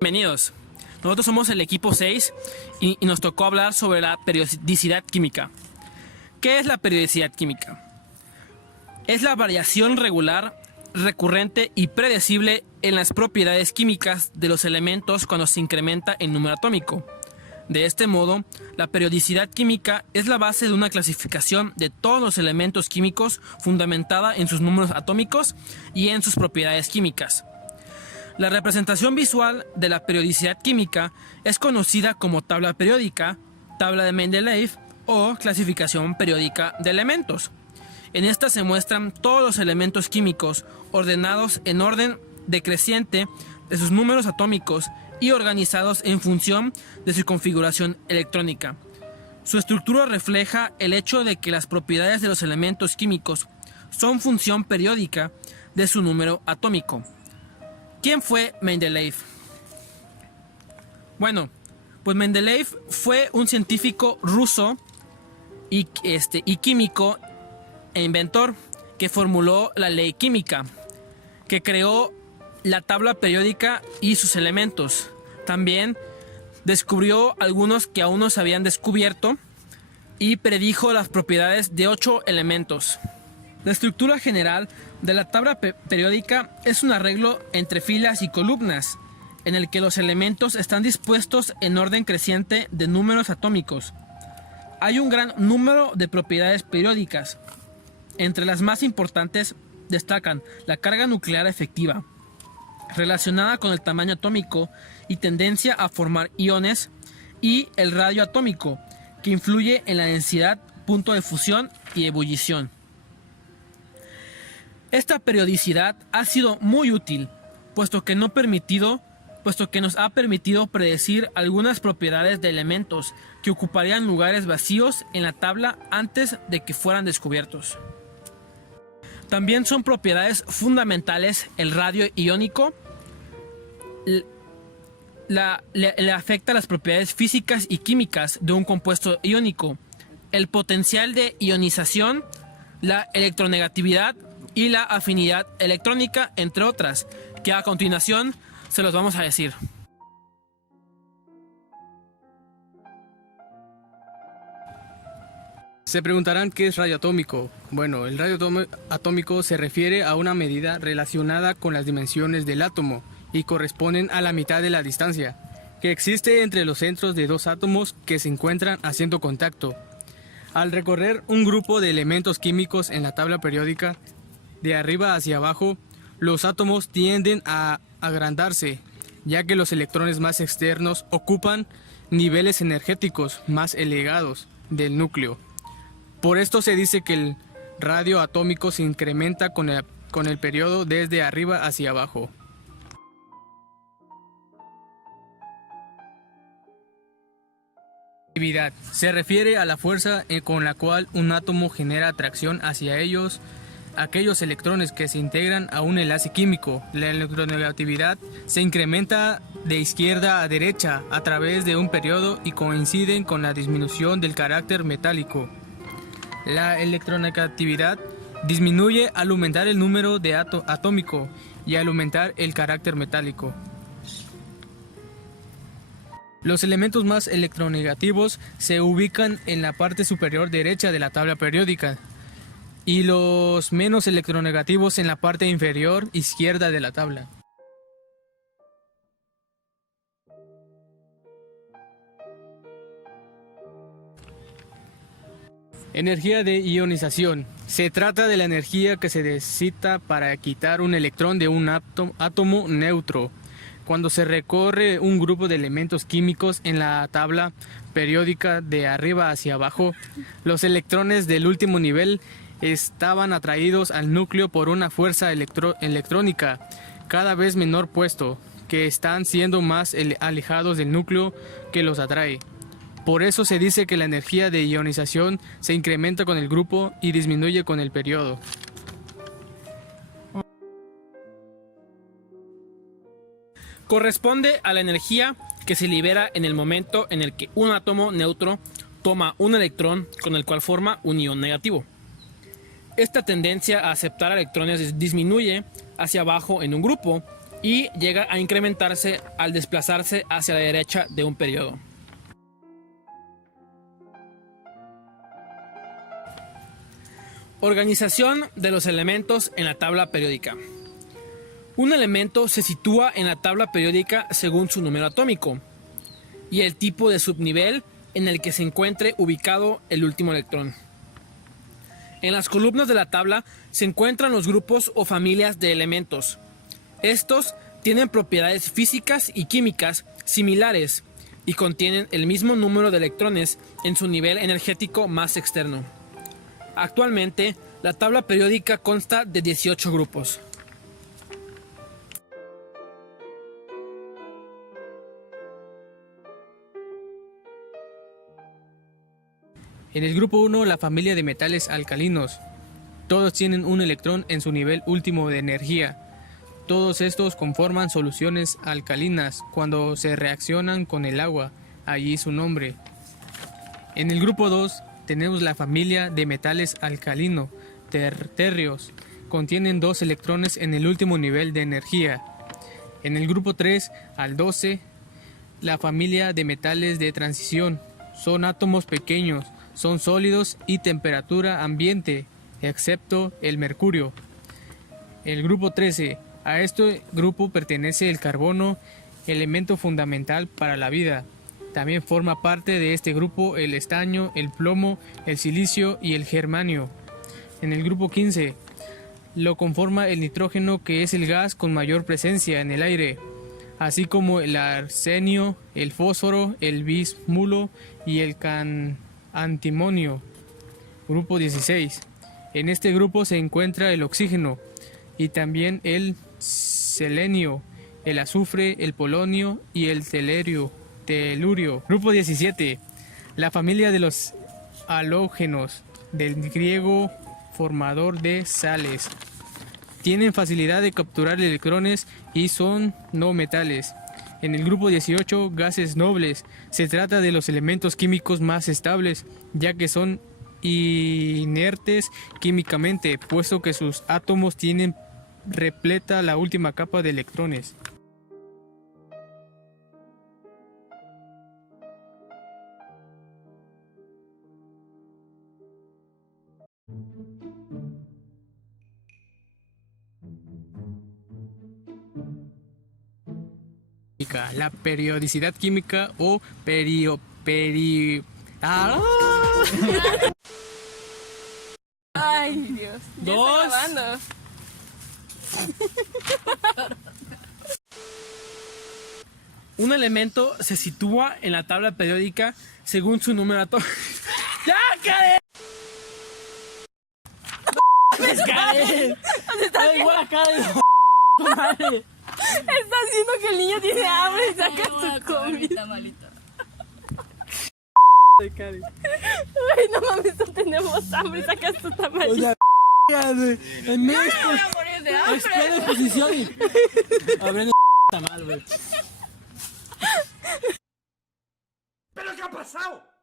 Bienvenidos. Nosotros somos el equipo 6 y nos tocó hablar sobre la periodicidad química. ¿Qué es la periodicidad química? Es la variación regular, recurrente y predecible en las propiedades químicas de los elementos cuando se incrementa el número atómico. De este modo, la periodicidad química es la base de una clasificación de todos los elementos químicos fundamentada en sus números atómicos y en sus propiedades químicas. La representación visual de la periodicidad química es conocida como tabla periódica, tabla de Mendeleev o clasificación periódica de elementos. En esta se muestran todos los elementos químicos ordenados en orden decreciente de sus números atómicos y organizados en función de su configuración electrónica. Su estructura refleja el hecho de que las propiedades de los elementos químicos son función periódica de su número atómico. ¿Quién fue Mendeleev? Bueno, pues Mendeleev fue un científico ruso y químico e inventor que formuló la ley química, que creó la tabla periódica y sus elementos. También descubrió algunos que aún no se habían descubierto y predijo las propiedades de 8 elementos. La estructura general de la tabla periódica es un arreglo entre filas y columnas, en el que los elementos están dispuestos en orden creciente de números atómicos. Hay un gran número de propiedades periódicas. Entre las más importantes destacan la carga nuclear efectiva, relacionada con el tamaño atómico y tendencia a formar iones, y el radio atómico, que influye en la densidad, punto de fusión y ebullición. Esta periodicidad ha sido muy útil, puesto que nos ha permitido predecir algunas propiedades de elementos que ocuparían lugares vacíos en la tabla antes de que fueran descubiertos. También son propiedades fundamentales el radio iónico. Le afecta las propiedades físicas y químicas de un compuesto iónico, el potencial de ionización, la electronegatividad y la afinidad electrónica, entre otras, que a continuación se los vamos a decir. Se preguntarán qué es radio atómico. Bueno, el radio atómico se refiere a una medida relacionada con las dimensiones del átomo y corresponden a la mitad de la distancia que existe entre los centros de dos átomos que se encuentran haciendo contacto. Al recorrer un grupo de elementos químicos en la tabla periódica, de arriba hacia abajo, los átomos tienden a agrandarse, ya que los electrones más externos ocupan niveles energéticos más elevados del núcleo. Por esto se dice que el radio atómico se incrementa con el periodo desde arriba hacia abajo. Actividad. Se refiere a la fuerza con la cual un átomo genera atracción hacia aquellos electrones que se integran a un enlace químico. La electronegatividad se incrementa de izquierda a derecha a través de un periodo y coinciden con la disminución del carácter metálico. La electronegatividad disminuye al aumentar el número de atómico y al aumentar el carácter metálico. Los elementos más electronegativos se ubican en la parte superior derecha de la tabla periódica y los menos electronegativos en la parte inferior izquierda de la tabla. Energía de ionización. Se trata de la energía que se necesita para quitar un electrón de un átomo neutro. Cuando se recorre un grupo de elementos químicos en la tabla periódica de arriba hacia abajo, los electrones del último nivel estaban atraídos al núcleo por una fuerza electrónica cada vez menor, puesto que están siendo más alejados del núcleo que los atrae. Por eso se dice que la energía de ionización se incrementa con el grupo y disminuye con el periodo. Corresponde a la energía que se libera en el momento en el que un átomo neutro toma un electrón con el cual forma un ion negativo. Esta tendencia a aceptar electrones disminuye hacia abajo en un grupo y llega a incrementarse al desplazarse hacia la derecha de un periodo. Organización de los elementos en la tabla periódica. Un elemento se sitúa en la tabla periódica según su número atómico y el tipo de subnivel en el que se encuentre ubicado el último electrón. En las columnas de la tabla se encuentran los grupos o familias de elementos. Estos tienen propiedades físicas y químicas similares y contienen el mismo número de electrones en su nivel energético más externo. Actualmente, la tabla periódica consta de 18 grupos. En el grupo 1, la familia de metales alcalinos. Todos tienen un electrón en su nivel último de energía. Todos estos conforman soluciones alcalinas cuando se reaccionan con el agua, allí su nombre. En el grupo 2 tenemos la familia de metales alcalino, tercios. Contienen 2 electrones en el último nivel de energía. En el grupo 3 al 12, la familia de metales de transición. Son átomos pequeños. Son sólidos y temperatura ambiente, excepto el mercurio. El grupo 13. A este grupo pertenece el carbono, elemento fundamental para la vida. También forma parte de este grupo el estaño, el plomo, el silicio y el germanio. En el grupo 15 lo conforma el nitrógeno, que es el gas con mayor presencia en el aire, así como el arsenio, el fósforo, el bismuto y el antimonio. Grupo 16. En este grupo se encuentra el oxígeno y también el selenio, el azufre, el polonio y el telurio. Grupo 17. La familia de los halógenos, del griego formador de sales. Tienen facilidad de capturar electrones y son no metales. En el grupo 18, gases nobles. Se trata de los elementos químicos más estables, ya que son inertes químicamente, puesto que sus átomos tienen repleta la última capa de electrones. La periodicidad química o Ay, Dios. Ya Dos. está grabando. Un elemento se sitúa en la tabla periódica según su número atómico. ¡Ya, Karen! ¡Karen! ¡Ay, igual, Karen! ¡Madre! Está haciendo que el niño tiene hambre y saca su comida. Malito. Karen. Ay, no mames, no tenemos hambre y sacas tu tamal. Oye, güey. En Me voy a morir de hambre. explode posición y... Abriendo está mal, güey. ¿Pero qué ha pasado?